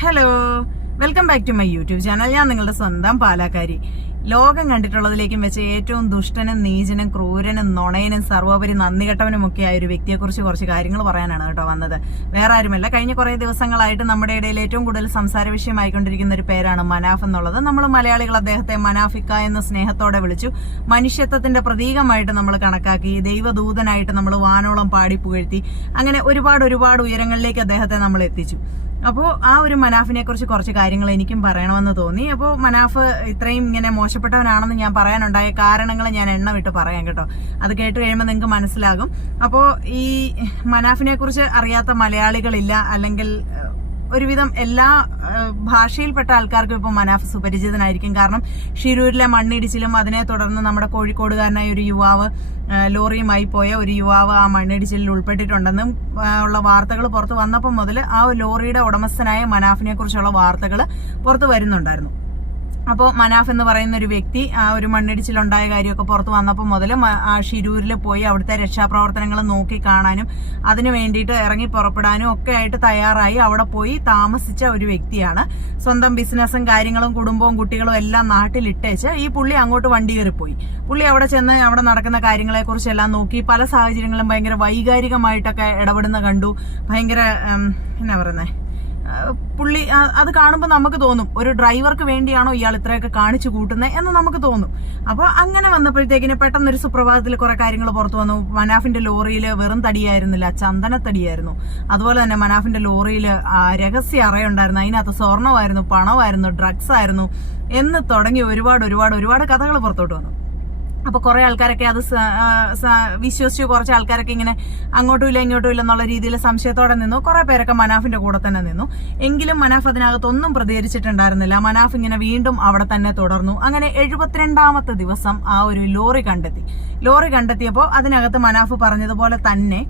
Hello welcome back to my YouTube channel ഞാൻ നിങ്ങളുടെ സ്വന്തം പാലാക്കാരി. ലോകം കണ്ടിട്ടുള്ളതിലേക്കും വെച്ച് ഏറ്റവും ദുഷ്ടനും നീചനും ക്രൂരനും നുണയനും സർവോപരി നന്ദികെട്ടവനും ഒക്കെ ആയ ഒരു വ്യക്തിയെക്കുറിച്ച് കുറച്ച് കാര്യങ്ങൾ പറയാനാണ് കേട്ടോ വന്നത്. വേറെ ആരുമല്ല. കഴിഞ്ഞ കുറേ ദിവസങ്ങളായിട്ട് നമ്മുടെ ഇടയിൽ ഏറ്റവും കൂടുതൽ സംസാര വിഷയമായിക്കൊണ്ടിരിക്കുന്ന ഒരു പേരാണ് മനാഫ് എന്നുള്ളത്. നമ്മൾ മലയാളികൾ അദ്ദേഹത്തെ മനാഫിക്ക എന്ന സ്നേഹത്തോടെ വിളിച്ചു. മനുഷ്യത്വത്തിന്റെ പ്രതീകമായിട്ട് നമ്മൾ കണക്കാക്കി ദൈവദൂതനായിട്ട് നമ്മൾ വാനോളം പാടി പുകഴ്ത്തി അങ്ങനെ ഒരുപാട് ഒരുപാട് ഉയരങ്ങളിലേക്ക് അദ്ദേഹത്തെ നമ്മൾ എത്തിച്ചു. അപ്പോൾ ആ ഒരു മനാഫിനെ കുറിച്ച് കുറച്ച് കാര്യങ്ങൾ എനിക്കും പറയണമെന്ന് തോന്നി. അപ്പോൾ മനാഫ് ഇത്രയും ഇങ്ങനെ മോശപ്പെട്ടവനാണെന്ന് ഞാൻ പറയാനുണ്ടായ കാരണങ്ങൾ ഞാൻ എണ്ണ വിട്ട് പറയാം കേട്ടോ. അത് കേട്ട് കഴിയുമ്പോൾ നിങ്ങൾക്ക് മനസ്സിലാകും. അപ്പോ ഈ മനാഫിനെ കുറിച്ച് അറിയാത്ത മലയാളികളില്ല അല്ലെങ്കിൽ ഒരുവിധം എല്ലാ ഭാഷയിൽപ്പെട്ട ആൾക്കാർക്കും ഇപ്പം മനാഫ് സുപരിചിതനായിരിക്കും. കാരണം ഷിരൂരിലെ മണ്ണിടിച്ചിലും അതിനെ തുടർന്ന് നമ്മുടെ കോഴിക്കോടുകാരനായ ഒരു യുവാവ് ലോറിയുമായി പോയ ഒരു യുവാവ് ആ മണ്ണിടിച്ചിലിൽ ഉൾപ്പെട്ടിട്ടുണ്ടെന്നും ഉള്ള വാർത്തകൾ പുറത്ത് വന്നപ്പോൾ മുതൽ ആ ലോറിയുടെ ഉടമസ്ഥനായ മനാഫിനെ കുറിച്ചുള്ള വാർത്തകൾ പുറത്തു വരുന്നുണ്ടായിരുന്നു. അപ്പോൾ മനാഫ് എന്ന് പറയുന്ന ഒരു വ്യക്തി ആ ഒരു മണ്ണിടിച്ചിലുണ്ടായ കാര്യമൊക്കെ പുറത്ത് വന്നപ്പോൾ മുതൽ ആ ഷിരൂരിൽ പോയി അവിടുത്തെ രക്ഷാപ്രവർത്തനങ്ങൾ നോക്കി കാണാനും അതിനു വേണ്ടിയിട്ട് ഇറങ്ങി പുറപ്പെടാനും ഒക്കെ ആയിട്ട് തയ്യാറായി. അവിടെ പോയി താമസിച്ച ഒരു വ്യക്തിയാണ്. സ്വന്തം ബിസിനസ്സും കാര്യങ്ങളും കുടുംബവും കുട്ടികളും എല്ലാം നാട്ടിലിട്ടേച്ച് ഈ പുള്ളി അങ്ങോട്ട് വണ്ടി കയറിപ്പോയി. പുള്ളി അവിടെ ചെന്ന് അവിടെ നടക്കുന്ന കാര്യങ്ങളെക്കുറിച്ചെല്ലാം നോക്കി പല സാഹചര്യങ്ങളും ഭയങ്കര വൈകാരികമായിട്ടൊക്കെ ഇടപെടുന്ന കണ്ടു. ഭയങ്കര എന്നാ പറയുന്നേ? ആഹ് പുള്ളി അത് കാണുമ്പോൾ നമുക്ക് തോന്നും ഒരു ഡ്രൈവർക്ക് വേണ്ടിയാണോ ഇയാൾ ഇത്രയൊക്കെ കാണിച്ചു കൂട്ടുന്നത് എന്ന് നമുക്ക് തോന്നും. അപ്പോൾ അങ്ങനെ വന്നപ്പോഴത്തേക്കിന് പെട്ടെന്ന് ഒരു സുപ്രഭാതത്തിൽ കുറെ കാര്യങ്ങൾ പുറത്തു വന്നു. മനാഫിന്റെ ലോറിയിൽ വെറും തടിയായിരുന്നില്ല ചന്ദനത്തടിയായിരുന്നു. അതുപോലെ തന്നെ മനാഫിന്റെ ലോറിയിൽ രഹസ്യ അറയുണ്ടായിരുന്നു. അതിനകത്ത് സ്വർണമായിരുന്നു പണമായിരുന്നു ഡ്രഗ്സ് ആയിരുന്നു എന്ന് തുടങ്ങി ഒരുപാട് ഒരുപാട് ഒരുപാട് കഥകൾ പുറത്തോട്ട് വന്നു. അപ്പൊ കുറെ ആൾക്കാരൊക്കെ അത് വിശ്വസിച്ച് കുറച്ച് ആൾക്കാരൊക്കെ ഇങ്ങനെ അങ്ങോട്ടും ഇല്ല ഇങ്ങോട്ടും ഇല്ല എന്നുള്ള രീതിയിൽ സംശയത്തോടെ നിന്നു. കുറെ പേരൊക്കെ മനാഫിന്റെ കൂടെ തന്നെ നിന്നു. എങ്കിലും മനാഫ് അതിനകത്ത് ഒന്നും പ്രതികരിച്ചിട്ടുണ്ടായിരുന്നില്ല. മനാഫ് ഇങ്ങനെ വീണ്ടും അവിടെ തന്നെ തുടർന്നു. അങ്ങനെ എഴുപത്തിരണ്ടാമത്തെ ദിവസം ആ ഒരു ലോറി കണ്ടെത്തി. ലോറി കണ്ടെത്തിയപ്പോൾ അതിനകത്ത് മനാഫ് പറഞ്ഞതുപോലെ തന്നെ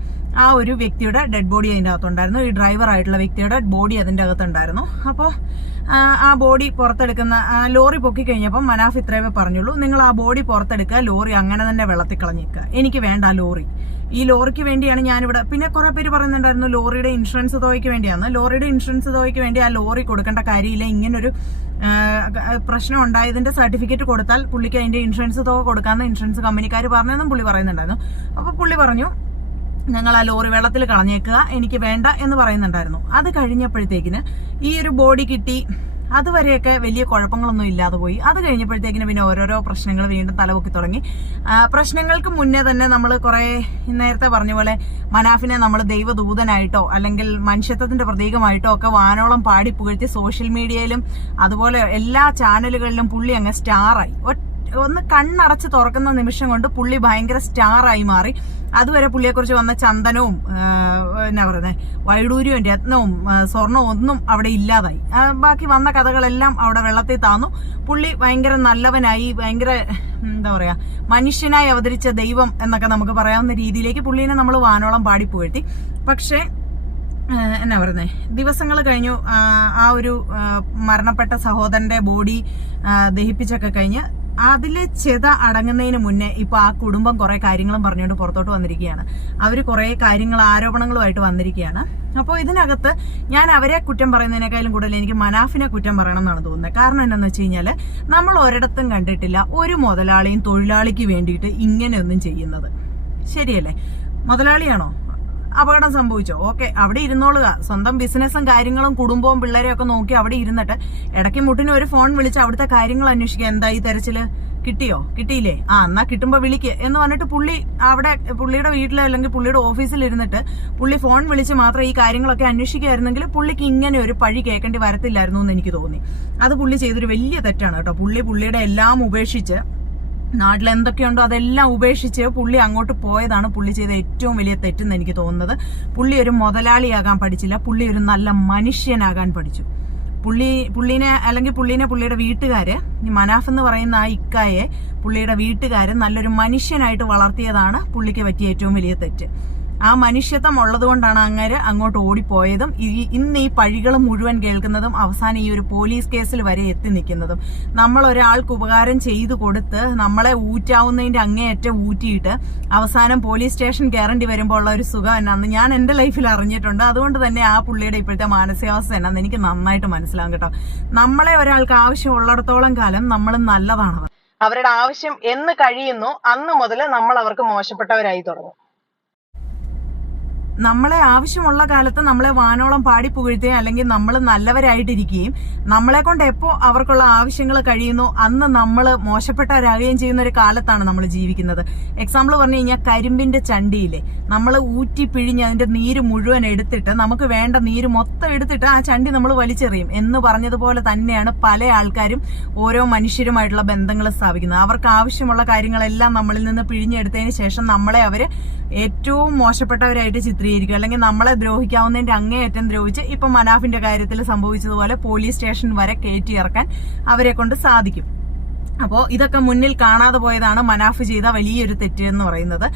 ആ ഒരു വ്യക്തിയുടെ ഡെഡ് ബോഡി അതിന്റെ അകത്തുണ്ടായിരുന്നു ഈ ഡ്രൈവർ ആയിട്ടുള്ള വ്യക്തിയുടെ ബോഡി അതിന്റെ അകത്തുണ്ടായിരുന്നു അപ്പോൾ ആ ബോഡി പുറത്തെടുക്കുന്ന ലോറി പൊക്കി കഴിഞ്ഞപ്പോൾ മനാഫ് ഇത്രയേ പറഞ്ഞുള്ളൂ. നിങ്ങൾ ആ ബോഡി പുറത്തെടുക്കുക ലോറി അങ്ങനെ തന്നെ വെള്ളത്തിൽ കളഞ്ഞേക്കുക എനിക്ക് വേണ്ട ലോറി. ഈ ലോറിക്ക് വേണ്ടിയാണ് ഞാനിവിടെ പിന്നെ കുറെ പേര് പറയുന്നുണ്ടായിരുന്നു ലോറിയുടെ ഇൻഷുറൻസ് തുകയ്ക്ക് വേണ്ടിയാണ് ലോറിയുടെ ഇൻഷുറൻസ് തുകയ്ക്ക് വേണ്ടി ആ ലോറി കൊടുക്കേണ്ട കാര്യമില്ല. ഇങ്ങനൊരു പ്രശ്നം ഉണ്ടായതിന്റെ സർട്ടിഫിക്കറ്റ് കൊടുത്താൽ പുള്ളിക്ക് അതിന്റെ ഇൻഷുറൻസ് തുക കൊടുക്കാമെന്ന് ഇൻഷുറൻസ് കമ്പനിക്കാർ പറഞ്ഞതെന്നും പുള്ളി പറയുന്നുണ്ടായിരുന്നു. അപ്പോൾ പുള്ളി പറഞ്ഞു ഞങ്ങൾ ആ ലോറി വെള്ളത്തിൽ കളഞ്ഞേക്കുക എനിക്ക് വേണ്ട എന്ന് പറയുന്നുണ്ടായിരുന്നു. അത് കഴിഞ്ഞപ്പോഴത്തേക്കിന് ഈ ഒരു ബോഡി കിട്ടി. അതുവരെയൊക്കെ വലിയ കുഴപ്പങ്ങളൊന്നും ഇല്ലാതെ പോയി. അത് കഴിഞ്ഞപ്പോഴത്തേക്കിന് പിന്നെ ഓരോരോ പ്രശ്നങ്ങൾ വീണ്ടും തലപൊക്കി തുടങ്ങി. പ്രശ്നങ്ങൾക്ക് മുന്നേ തന്നെ നമ്മൾ കുറെ നേരത്തെ പറഞ്ഞ പോലെ മനാഫിനെ നമ്മൾ ദൈവദൂതനായിട്ടോ അല്ലെങ്കിൽ മനുഷ്യത്വത്തിന്റെ പ്രതീകമായിട്ടോ ഒക്കെ വാനോളം പാടി പുകഴ്ത്തി സോഷ്യൽ മീഡിയയിലും അതുപോലെ എല്ലാ ചാനലുകളിലും പുള്ളി അങ്ങ് സ്റ്റാറായി ഒന്ന് കണ്ണടച്ച് തുറക്കുന്ന നിമിഷം കൊണ്ട് പുള്ളി ഭയങ്കര സ്റ്റാർ ആയി മാറി. അതുവരെ പുള്ളിയെക്കുറിച്ച് വന്ന ചന്ദനവും എന്നാ പറയുന്നത് വൈഡൂര്യവും രത്നവും സ്വർണവും ഒന്നും അവിടെ ഇല്ലാതായി. ബാക്കി വന്ന കഥകളെല്ലാം അവിടെ വെള്ളത്തിൽ താന്നു. പുള്ളി ഭയങ്കര നല്ലവനായി ഭയങ്കര എന്താ പറയാ മനുഷ്യനായി അവതരിച്ച ദൈവം എന്നൊക്കെ നമുക്ക് പറയാവുന്ന രീതിയിലേക്ക് പുള്ളീനെ നമ്മൾ വാനോളം പാടിപ്പോഴ്ത്തി പക്ഷേ ഏഹ് എന്നാ പറയുന്നേ ദിവസങ്ങൾ കഴിഞ്ഞു ആ, ഒരു മരണപ്പെട്ട സഹോദരന്റെ ബോഡി ദഹിപ്പിച്ചൊക്കെ കഴിഞ്ഞ് അതിലെ ചെത അടങ്ങുന്നതിന് മുന്നേ ഇപ്പൊ ആ കുടുംബം കുറെ കാര്യങ്ങളും പറഞ്ഞുകൊണ്ട് പുറത്തോട്ട് വന്നിരിക്കുകയാണ്. അവർ കുറെ കാര്യങ്ങൾ ആരോപണങ്ങളുമായിട്ട് വന്നിരിക്കുകയാണ്. അപ്പോൾ ഇതിനകത്ത് ഞാൻ അവരെ കുറ്റം പറയുന്നതിനേക്കാളും കൂടുതൽ എനിക്ക് മനാഫിനെ കുറ്റം പറയണം എന്നാണ് തോന്നുന്നത്. കാരണം എന്താണെന്ന് വെച്ച് കഴിഞ്ഞാൽ നമ്മൾ ഒരിടത്തും കണ്ടിട്ടില്ല ഒരു മുതലാളിയും തൊഴിലാളിക്ക് വേണ്ടിയിട്ട് ഇങ്ങനെയൊന്നും ചെയ്യുന്നത്. ശരിയല്ലേ? മുതലാളിയാണോ? അപകടം സംഭവിച്ചോ? ഓക്കെ അവിടെ ഇരുന്നോളുക. സ്വന്തം ബിസിനസ്സും കാര്യങ്ങളും കുടുംബവും പിള്ളേരെയും ഒക്കെ നോക്കി അവിടെ ഇരുന്നിട്ട് ഇടയ്ക്ക് മുട്ടിന് ഒരു ഫോൺ വിളിച്ച് അവിടുത്തെ കാര്യങ്ങൾ അന്വേഷിക്കുക. എന്താ ഈ തെരച്ചിൽ? കിട്ടിയോ? കിട്ടിയില്ലേ? ആ എന്നാ കിട്ടുമ്പോ വിളിക്ക് എന്ന് പറഞ്ഞിട്ട് പുള്ളി അവിടെ പുള്ളിയുടെ വീട്ടിലോ അല്ലെങ്കിൽ പുള്ളിയുടെ ഓഫീസിൽ ഇരുന്നിട്ട് പുള്ളി ഫോൺ വിളിച്ച് മാത്രം ഈ കാര്യങ്ങളൊക്കെ അന്വേഷിക്കുകയായിരുന്നെങ്കിൽ പുള്ളിക്ക് ഇങ്ങനെ ഒരു പഴി കേൾക്കേണ്ടി വരത്തില്ലായിരുന്നു എന്ന് എനിക്ക് തോന്നി. അത് പുള്ളി ചെയ്തൊരു വലിയ തെറ്റാണ് കേട്ടോ. പുള്ളി പുള്ളിയുടെ എല്ലാം ഉപേക്ഷിച്ച് നാട്ടിൽ എന്തൊക്കെയുണ്ടോ അതെല്ലാം ഉപേക്ഷിച്ച് പുള്ളി അങ്ങോട്ട് പോയതാണ് പുള്ളി ചെയ്ത ഏറ്റവും വലിയ തെറ്റെന്ന് എനിക്ക് തോന്നുന്നത്. പുള്ളി ഒരു മുതലാളിയാകാൻ പഠിച്ചില്ല. പുള്ളി ഒരു നല്ല മനുഷ്യനാകാൻ പഠിച്ചു. പുള്ളി പുള്ളിനെ അല്ലെങ്കിൽ പുള്ളിനെ പുള്ളിയുടെ വീട്ടുകാര് മനാഫ് എന്ന് പറയുന്ന ആ ഇക്കായെ പുള്ളിയുടെ വീട്ടുകാര് നല്ലൊരു മനുഷ്യനായിട്ട് വളർത്തിയതാണ് പുള്ളിക്ക് പറ്റിയ ഏറ്റവും വലിയ തെറ്റ്. ആ മനുഷ്യത്വം ഉള്ളതുകൊണ്ടാണ് അങ്ങേര് അങ്ങോട്ട് ഓടിപ്പോയതും. ഇന്ന് ഈ പഴികൾ മുഴുവൻ കേൾക്കുന്നതും അവസാനം ഈ ഒരു പോലീസ് കേസിൽ വരെ എത്തി നിൽക്കുന്നതും. നമ്മൾ ഒരാൾക്ക് ഉപകാരം ചെയ്തു കൊടുത്ത് നമ്മളെ ഊറ്റാവുന്നതിന്റെ അങ്ങേയറ്റം ഊറ്റിയിട്ട് അവസാനം പോലീസ് സ്റ്റേഷൻ കയറേണ്ടി വരുമ്പോൾ ഉള്ള ഒരു സുഖം എന്നാന്ന് ഞാൻ എന്റെ ലൈഫിൽ അറിഞ്ഞിട്ടുണ്ട്. അതുകൊണ്ട് തന്നെ ആ പുള്ളിയുടെ ഇപ്പോഴത്തെ മാനസികാവസ്ഥ എന്നാന്ന് എനിക്ക് നന്നായിട്ട് മനസ്സിലാകും കേട്ടോ. നമ്മളെ ഒരാൾക്ക് ആവശ്യമുള്ളിടത്തോളം കാലം നമ്മൾ നല്ലതാണ് അവരുടെ ആവശ്യം എന്ന് കഴിയുന്നു. അന്ന് മുതൽ നമ്മൾ അവർക്ക് മോശപ്പെട്ടവരായി തുടങ്ങും. നമ്മളെ ആവശ്യമുള്ള കാലത്ത് നമ്മളെ വാനോളം പാടി പുകഴ്ത്തുകയും അല്ലെങ്കിൽ നമ്മൾ നല്ലവരായിട്ടിരിക്കുകയും നമ്മളെ കൊണ്ട് എപ്പോ അവർക്കുള്ള ആവശ്യങ്ങൾ കഴിയുന്നു അന്ന് നമ്മൾ മോശപ്പെട്ടവരാകുകയും ചെയ്യുന്ന ഒരു കാലത്താണ് നമ്മൾ ജീവിക്കുന്നത്. എക്സാമ്പിൾ പറഞ്ഞു കഴിഞ്ഞാൽ കരിമ്പിന്റെ ചണ്ടിയിലെ നമ്മൾ ഊറ്റി പിഴിഞ്ഞ് അതിന്റെ നീര് മുഴുവൻ എടുത്തിട്ട് നമുക്ക് വേണ്ട നീര് മൊത്തം എടുത്തിട്ട് ആ ചണ്ടി നമ്മൾ വലിച്ചെറിയും. എന്ന് പറഞ്ഞതുപോലെ തന്നെയാണ് പല ആൾക്കാരും ഓരോ മനുഷ്യരുമായിട്ടുള്ള ബന്ധങ്ങൾ സ്ഥാപിക്കുന്നത്. അവർക്ക് ആവശ്യമുള്ള കാര്യങ്ങളെല്ലാം നമ്മളിൽ നിന്ന് പിഴിഞ്ഞെടുത്തതിന് ശേഷം നമ്മളെ അവർ ഏറ്റവും മോശപ്പെട്ടവരായിട്ട് ചിത്രീകരിക്കും. അല്ലെങ്കിൽ നമ്മളെ ദ്രോഹിക്കാവുന്നതിന്റെ അങ്ങേയറ്റം ദ്രോഹിച്ച് ഇപ്പൊ മനാഫിന്റെ കാര്യത്തിൽ സംഭവിച്ചതുപോലെ പോലീസ് സ്റ്റേഷൻ വരെ കയറ്റി ഇറക്കാൻ അവരെ കൊണ്ട് സാധിക്കും. അപ്പോൾ ഇതൊക്കെ മുന്നിൽ കാണാതെ പോയതാണ് മനാഫ് ചെയ്ത വലിയൊരു തെറ്റ് എന്ന് പറയുന്നത്.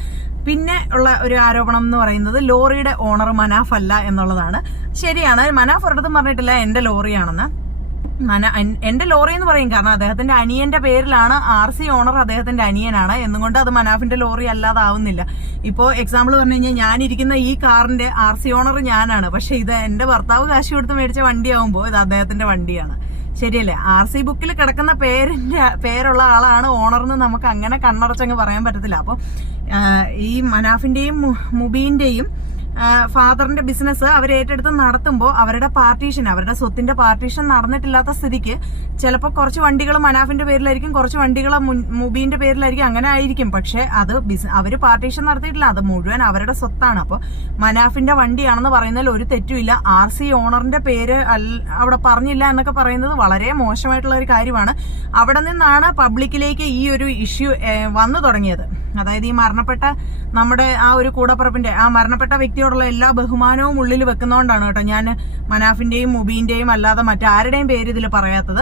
പിന്നെ ഉള്ള ഒരു ആരോപണം എന്ന് പറയുന്നത് ലോറിയുടെ ഓണർ മനാഫ് അല്ല എന്നുള്ളതാണ്. ശരിയാണ്. മനാഫ് ഒരിടത്തും പറഞ്ഞിട്ടില്ല എന്റെ ലോറിയാണെന്ന്. എന്റെ ലോറി എന്ന് പറയും. കാരണം അദ്ദേഹത്തിന്റെ അനിയന്റെ പേരിലാണ് ആർ സി ഓണർ അദ്ദേഹത്തിന്റെ അനിയനാണ്. എന്നുകൊണ്ട് അത് മനാഫിന്റെ ലോറി അല്ലാതാവുന്നില്ല? ഇപ്പോ എക്സാമ്പിൾ പറഞ്ഞു കഴിഞ്ഞാൽ ഞാനിരിക്കുന്ന ഈ കാറിന്റെ ആർ സി ഓണർ ഞാനാണ്. പക്ഷെ ഇത് എന്റെ ഭർത്താവ് കാശ് കൊടുത്ത് മേടിച്ച വണ്ടിയാവുമ്പോൾ ഇത് അദ്ദേഹത്തിന്റെ വണ്ടിയാണ്. ശരിയല്ലേ? ആർ സി ബുക്കിൽ കിടക്കുന്ന പേരിന്റെ പേരുള്ള ആളാണ് ഓണർ എന്ന് നമുക്ക് അങ്ങനെ കണ്ണടച്ചങ്ങ് പറയാൻ പറ്റത്തില്ല. അപ്പൊ ഈ മനാഫിന്റെയും മുബീന്റെയും ഫാദറിന്റെ ബിസിനസ് അവർ ഏറ്റെടുത്ത് നടത്തുമ്പോൾ അവരുടെ പാർട്ടീഷൻ അവരുടെ സ്വത്തിന്റെ പാർട്ടീഷൻ നടന്നിട്ടില്ലാത്ത സ്ഥിതിക്ക് ചിലപ്പോൾ കുറച്ച് വണ്ടികൾ മനാഫിന്റെ പേരിലായിരിക്കും കുറച്ച് വണ്ടികൾ മുബീന്റെ പേരിലായിരിക്കും അങ്ങനെ ആയിരിക്കും. പക്ഷെ അത് അവർ പാർട്ടീഷൻ നടത്തിയിട്ടില്ല. അത് മുഴുവൻ അവരുടെ സ്വത്താണ്. അപ്പോൾ മനാഫിന്റെ വണ്ടിയാണെന്ന് പറയുന്നതിൽ ഒരു തെറ്റുമില്ല. ആർ സി ഓണറിന്റെ പേര് അവിടെ പറഞ്ഞില്ല എന്നൊക്കെ പറയുന്നത് വളരെ മോശമായിട്ടുള്ള ഒരു കാര്യമാണ്. അവിടെ നിന്നാണ് പബ്ലിക്കിലേക്ക് ഈ ഒരു ഇഷ്യൂ വന്നു തുടങ്ങിയത്. അതായത് ഈ മരണപ്പെട്ട നമ്മുടെ ആ ഒരു കൂടപ്പുറപ്പിന്റെ ആ മരണപ്പെട്ട വ്യക്തിയോടുള്ള എല്ലാ ബഹുമാനവും ഉള്ളിൽ വെക്കുന്നതുകൊണ്ടാണ് കേട്ടോ ഞാൻ മനാഫിന്റെയും മുബീന്റെയും അല്ലാതെ മറ്റാരുടെയും പേര് ഇതിൽ പറയാത്തത്.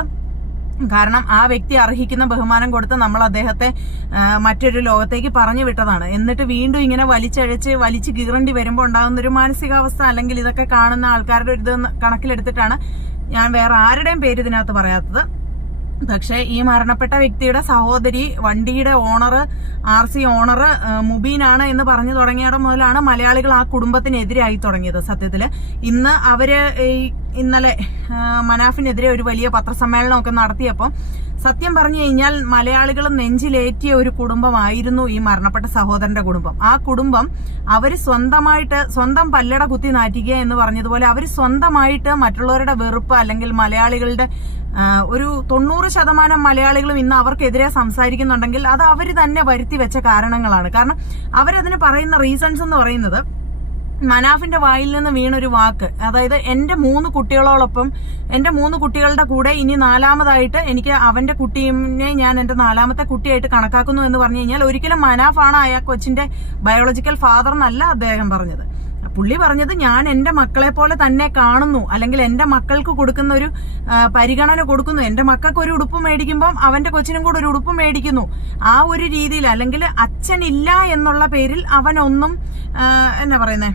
കാരണം ആ വ്യക്തി അർഹിക്കുന്ന ബഹുമാനം കൊടുത്ത് നമ്മൾ അദ്ദേഹത്തെ മറ്റൊരു ലോകത്തേക്ക് പറഞ്ഞു വിട്ടതാണ്. എന്നിട്ട് വീണ്ടും ഇങ്ങനെ വലിച്ചഴച്ച് വലിച്ച് കീറേണ്ടി വരുമ്പോൾ ഉണ്ടാകുന്ന ഒരു മാനസികാവസ്ഥ അല്ലെങ്കിൽ ഇതൊക്കെ കാണുന്ന ആൾക്കാരുടെ ഒരു ഇത് കണക്കിലെടുത്തിട്ടാണ് ഞാൻ വേറെ ആരുടെയും പേര് ഇതിനകത്ത് പറയാത്തത്. പക്ഷേ ഈ മരണപ്പെട്ട വ്യക്തിയുടെ സഹോദരി വണ്ടിയുടെ ഓണർ ആർ സി ഓണർ മുബീനാണ് എന്ന് പറഞ്ഞു തുടങ്ങിയിടം മുതലാണ് മലയാളികൾ ആ കുടുംബത്തിനെതിരായി തുടങ്ങിയത് സത്യത്തിൽ. ഇന്ന് അവർ ഇന്നലെ മനാഫിനെതിരെ ഒരു വലിയ പത്രസമ്മേളനമൊക്കെ നടത്തിയപ്പോൾ സത്യം പറഞ്ഞു കഴിഞ്ഞാൽ മലയാളികൾ നെഞ്ചിലേറ്റിയ ഒരു കുടുംബമായിരുന്നു ഈ മരണപ്പെട്ട സഹോദരന്റെ കുടുംബം. ആ കുടുംബം അവർ സ്വന്തമായിട്ട് സ്വന്തം പല്ലട കുത്തി നാറ്റിക്കുക എന്ന് പറഞ്ഞതുപോലെ അവർ സ്വന്തമായിട്ട് മറ്റുള്ളവരുടെ വെറുപ്പ് അല്ലെങ്കിൽ മലയാളികളുടെ ഒരു തൊണ്ണൂറ് ശതമാനം മലയാളികളും ഇന്ന് അവർക്കെതിരെ സംസാരിക്കുന്നുണ്ടെങ്കിൽ അത് അവർ തന്നെ വരുത്തി വെച്ച കാരണങ്ങളാണ്. കാരണം അവരതിന് പറയുന്ന റീസൺസ് എന്ന് പറയുന്നത് മനാഫിന്റെ വായിൽ നിന്ന് വീണൊരു വാക്ക്. അതായത് എന്റെ മൂന്ന് കുട്ടികളോടൊപ്പം എന്റെ മൂന്ന് കുട്ടികളുടെ കൂടെ ഇനി നാലാമതായിട്ട് എനിക്ക് അവന്റെ കുട്ടിയെ ഞാൻ എന്റെ നാലാമത്തെ കുട്ടിയായിട്ട് കണക്കാക്കുന്നു എന്ന് പറഞ്ഞു കഴിഞ്ഞാൽ ഒരിക്കലും മനാഫാണ് ആ കൊച്ചിന്റെ ബയോളജിക്കൽ ഫാദർ എന്നല്ല അദ്ദേഹം പറഞ്ഞത്. പുള്ളി പറഞ്ഞത് ഞാൻ എന്റെ മക്കളെ പോലെ തന്നെ കാണുന്നു അല്ലെങ്കിൽ എന്റെ മക്കൾക്ക് കൊടുക്കുന്ന ഒരു പരിഗണന കൊടുക്കുന്നു. എന്റെ മക്കൾക്ക് ഒരു ഉടുപ്പ് മേടിക്കുമ്പോൾ അവന്റെ കൊച്ചിനും കൂടെ ഒരു ഉടുപ്പ് മേടിക്കുന്നു. ആ ഒരു രീതിയിൽ അല്ലെങ്കിൽ അച്ഛനില്ല എന്നുള്ള പേരിൽ അവനൊന്നും എന്നാ പറയുന്നേ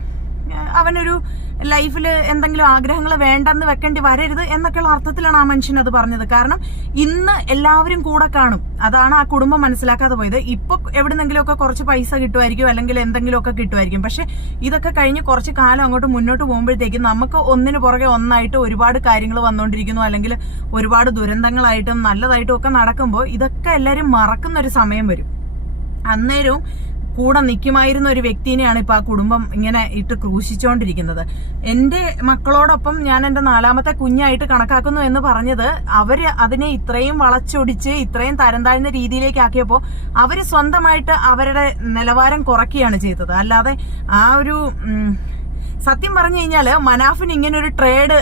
അവനൊരു ലൈഫിൽ എന്തെങ്കിലും ആഗ്രഹങ്ങൾ വേണ്ടെന്ന് വെക്കേണ്ടി വരരുത് എന്നൊക്കെയുള്ള അർത്ഥത്തിലാണ് ആ മനുഷ്യൻ അത് പറഞ്ഞത്. കാരണം ഇന്ന് എല്ലാവരും കൂടെ കാണും. അതാണ് ആ കുടുംബം മനസ്സിലാക്കാതെ പോയത്. ഇപ്പൊ എവിടുന്നെങ്കിലുമൊക്കെ കുറച്ച് പൈസ കിട്ടുമായിരിക്കും അല്ലെങ്കിൽ എന്തെങ്കിലുമൊക്കെ കിട്ടുമായിരിക്കും. പക്ഷെ ഇതൊക്കെ കഴിഞ്ഞ് കുറച്ച് കാലം അങ്ങോട്ട് മുന്നോട്ട് പോകുമ്പോഴത്തേക്കും നമുക്ക് ഒന്നിനു പുറകെ ഒന്നായിട്ട് ഒരുപാട് കാര്യങ്ങൾ വന്നുകൊണ്ടിരിക്കുന്നു. അല്ലെങ്കിൽ ഒരുപാട് ദുരന്തങ്ങളായിട്ടും നല്ലതായിട്ടും ഒക്കെ നടക്കുമ്പോൾ ഇതൊക്കെ എല്ലാവരും മറക്കുന്ന ഒരു സമയം വരും. അന്നേരവും കൂടെ നിൽക്കുമായിരുന്ന ഒരു വ്യക്തിനെയാണ് ഇപ്പൊ ആ കുടുംബം ഇങ്ങനെ ഇട്ട് ക്രൂശിച്ചുകൊണ്ടിരിക്കുന്നത് എന്റെ മക്കളോടൊപ്പം ഞാൻ എന്റെ നാലാമത്തെ കുഞ്ഞായിട്ട് കണക്കാക്കുന്നു എന്ന് പറഞ്ഞത് അവർ അതിനെ ഇത്രയും വളച്ചൊടിച്ച് ഇത്രയും തരം താഴ്ന്ന രീതിയിലേക്ക് ആക്കിയപ്പോ അവർ സ്വന്തമായിട്ട് അവരുടെ നിലവാരം കുറയ്ക്കുകയാണ് ചെയ്തത്. അല്ലാതെ ആ ഒരു സത്യം പറഞ്ഞു കഴിഞ്ഞാൽ മനാഫിന് ഇങ്ങനെ ഒരു ട്രേഡ്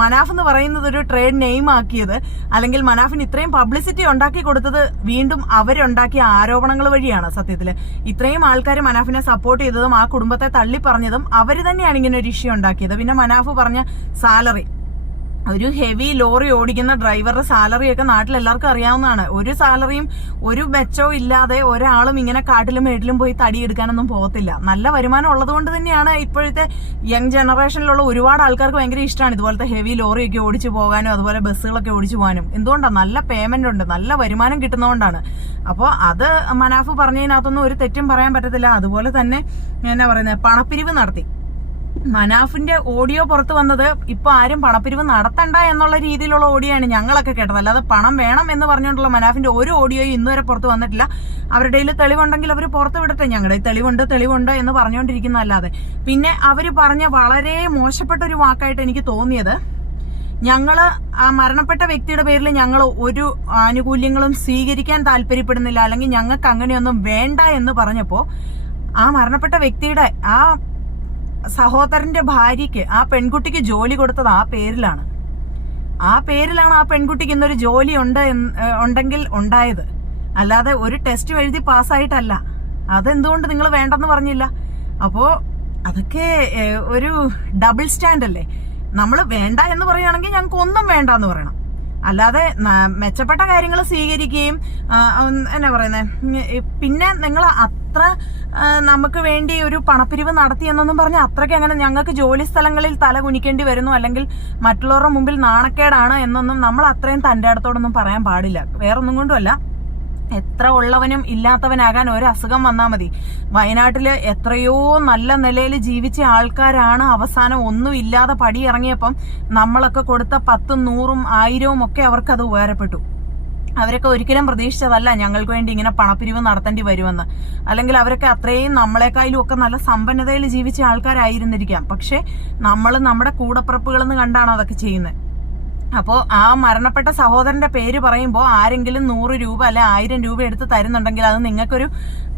മനാഫ് എന്ന് പറയുന്നത് ഒരു ട്രേഡ് നെയിം ആക്കിയത് അല്ലെങ്കിൽ മനാഫിന് ഇത്രയും പബ്ലിസിറ്റി ഉണ്ടാക്കി കൊടുത്തത് വീണ്ടും അവരുണ്ടാക്കിയ ആരോപണങ്ങൾ വഴിയാണ് സത്യത്തിൽ. ഇത്രയും ആൾക്കാർ മനാഫിനെ സപ്പോർട്ട് ചെയ്തതും ആ കുടുംബത്തെ തള്ളി പറഞ്ഞതും അവർ തന്നെയാണ് ഇങ്ങനെ ഒരു ഇഷ്യൂ ഉണ്ടാക്കിയത്. പിന്നെ മനാഫ് പറഞ്ഞ സാലറി ഒരു ഹെവി ലോറി ഓടിക്കുന്ന ഡ്രൈവറുടെ സാലറി ഒക്കെ നാട്ടിൽ എല്ലാവർക്കും അറിയാവുന്നതാണ്. ഒരു സാലറിയും ഒരു മെച്ചവും ഇല്ലാതെ ഒരാളും ഇങ്ങനെ കാട്ടിലും മേട്ടിലും പോയി തടിയെടുക്കാനൊന്നും പോകത്തില്ല. നല്ല വരുമാനം ഉള്ളത് കൊണ്ട് തന്നെയാണ് ഇപ്പോഴത്തെ യങ് ജനറേഷനിലുള്ള ഒരുപാട് ആൾക്കാർക്ക് ഭയങ്കര ഇഷ്ടമാണ് ഇതുപോലത്തെ ഹെവി ലോറിയൊക്കെ ഓടിച്ചു പോകാനും അതുപോലെ ബസ്സുകളൊക്കെ ഓടിച്ചു പോകാനും. എന്തുകൊണ്ടാണ് നല്ല പേയ്മെന്റ് ഉണ്ട്. നല്ല വരുമാനം കിട്ടുന്നതുകൊണ്ടാണ്. അപ്പോൾ അത് മനാഫ് പറഞ്ഞതിനകത്തൊന്നും ഒരു തെറ്റും പറയാൻ പറ്റത്തില്ല. അതുപോലെ തന്നെ എന്നാ പറയുന്നത് പണപ്പിരിവ് നടത്തി. മനാഫിന്റെ ഓഡിയോ പുറത്തു വന്നത് ഇപ്പൊ ആരും പണപ്പിരിവ് നടത്തണ്ട എന്നുള്ള രീതിയിലുള്ള ഓഡിയോയാണ് ഞങ്ങളൊക്കെ കേട്ടത്. അല്ലാതെ പണം വേണം എന്ന് പറഞ്ഞുകൊണ്ടുള്ള മനാഫിന്റെ ഒരു ഓഡിയോയും ഇന്നുവരെ പുറത്തു വന്നിട്ടില്ല. അവരുടെ കയ്യിൽ തെളിവുണ്ടെങ്കിൽ അവർ പുറത്തു വിടട്ടെ. ഞങ്ങളുടെ തെളിവുണ്ട് തെളിവുണ്ട് എന്ന് പറഞ്ഞുകൊണ്ടിരിക്കുന്നതല്ലാതെ. പിന്നെ അവർ പറഞ്ഞ വളരെ മോശപ്പെട്ട ഒരു വാക്കായിട്ട് എനിക്ക് തോന്നിയത് ഞങ്ങൾ ആ മരണപ്പെട്ട വ്യക്തിയുടെ പേരിൽ ഞങ്ങൾ ഒരു ആനുകൂല്യങ്ങളും സ്വീകരിക്കാൻ താല്പര്യപ്പെടുന്നില്ല. അല്ലെങ്കിൽ ഞങ്ങൾക്ക് അങ്ങനെയൊന്നും വേണ്ട എന്ന് പറഞ്ഞപ്പോ ആ മരണപ്പെട്ട വ്യക്തിയുടെ ആ സഹോദരന്റെ ഭാര്യയ്ക്ക് ആ പെൺകുട്ടിക്ക് ജോലി കൊടുത്തത് ആ പേരിലാണ്. ആ പേരിലാണ് ആ പെൺകുട്ടിക്ക് ഇന്നൊരു ജോലി ഉണ്ട് ഉണ്ടെങ്കിൽ ഉണ്ടായത്. അല്ലാതെ ഒരു ടെസ്റ്റ് എഴുതി പാസ്സായിട്ടല്ല. അതെന്തുകൊണ്ട് നിങ്ങൾ വേണ്ടെന്ന് പറഞ്ഞില്ല? അപ്പോ അതൊക്കെ ഒരു ഡബിൾ സ്റ്റാൻഡ് അല്ലേ നമ്മൾ വേണ്ട എന്ന് പറയുകയാണെങ്കിൽ ഞങ്ങൾക്ക് ഒന്നും വേണ്ട എന്ന് പറയണം. അല്ലാതെ മെച്ചപ്പെട്ട കാര്യങ്ങൾ സ്വീകരിക്കുകയും എന്നാ പറയുന്നത് പിന്നെ നിങ്ങൾ അത്ര നമുക്ക് വേണ്ടി ഒരു പണപ്പിരിവ് നടത്തി എന്നൊന്നും പറഞ്ഞ് അത്രയ്ക്ക് അങ്ങനെ ഞങ്ങൾക്ക് ജോലി സ്ഥലങ്ങളിൽ തല കുനിക്കേണ്ടി വരുന്നു അല്ലെങ്കിൽ മറ്റുള്ളവരുടെ മുമ്പിൽ നാണക്കേടാണ് എന്നൊന്നും നമ്മൾ അത്രയും തന്റെ അടുത്തോടൊന്നും പറയാൻ പാടില്ല. വേറൊന്നും കൊണ്ടുമല്ല. എത്ര ഉള്ളവനും ഇല്ലാത്തവനാകാൻ ഒരു അസുഖം വന്നാൽ മതി. വയനാട്ടിൽ എത്രയോ നല്ല നിലയിൽ ജീവിച്ച ആൾക്കാരാണ് അവസാനം ഒന്നും ഇല്ലാതെ പടിയിറങ്ങിയപ്പം നമ്മളൊക്കെ കൊടുത്ത പത്തും നൂറും ആയിരവും ഒക്കെ അവർക്കത് ഉപകാരപ്പെട്ടു. അവരൊക്കെ ഒരിക്കലും പ്രതീക്ഷിച്ചതല്ല ഞങ്ങൾക്ക് വേണ്ടി ഇങ്ങനെ പണപ്പിരിവ് നടത്തേണ്ടി വരുമെന്ന്. അല്ലെങ്കിൽ അവരൊക്കെ അത്രയും നമ്മളെക്കാളും ഒക്കെ നല്ല സമ്പന്നതയിൽ ജീവിച്ച ആൾക്കാരായിരുന്നിരിക്കാം. പക്ഷെ നമ്മൾ നമ്മുടെ കൂടപ്പിറപ്പുകളെന്ന് കണ്ടാണ് അതൊക്കെ ചെയ്യുന്നത്. അപ്പോൾ ആ മരണപ്പെട്ട സഹോദരന്റെ പേര് പറയുമ്പോൾ ആരെങ്കിലും നൂറ് രൂപ അല്ലെ ആയിരം രൂപ എടുത്ത് തരുന്നുണ്ടെങ്കിൽ അത് നിങ്ങൾക്കൊരു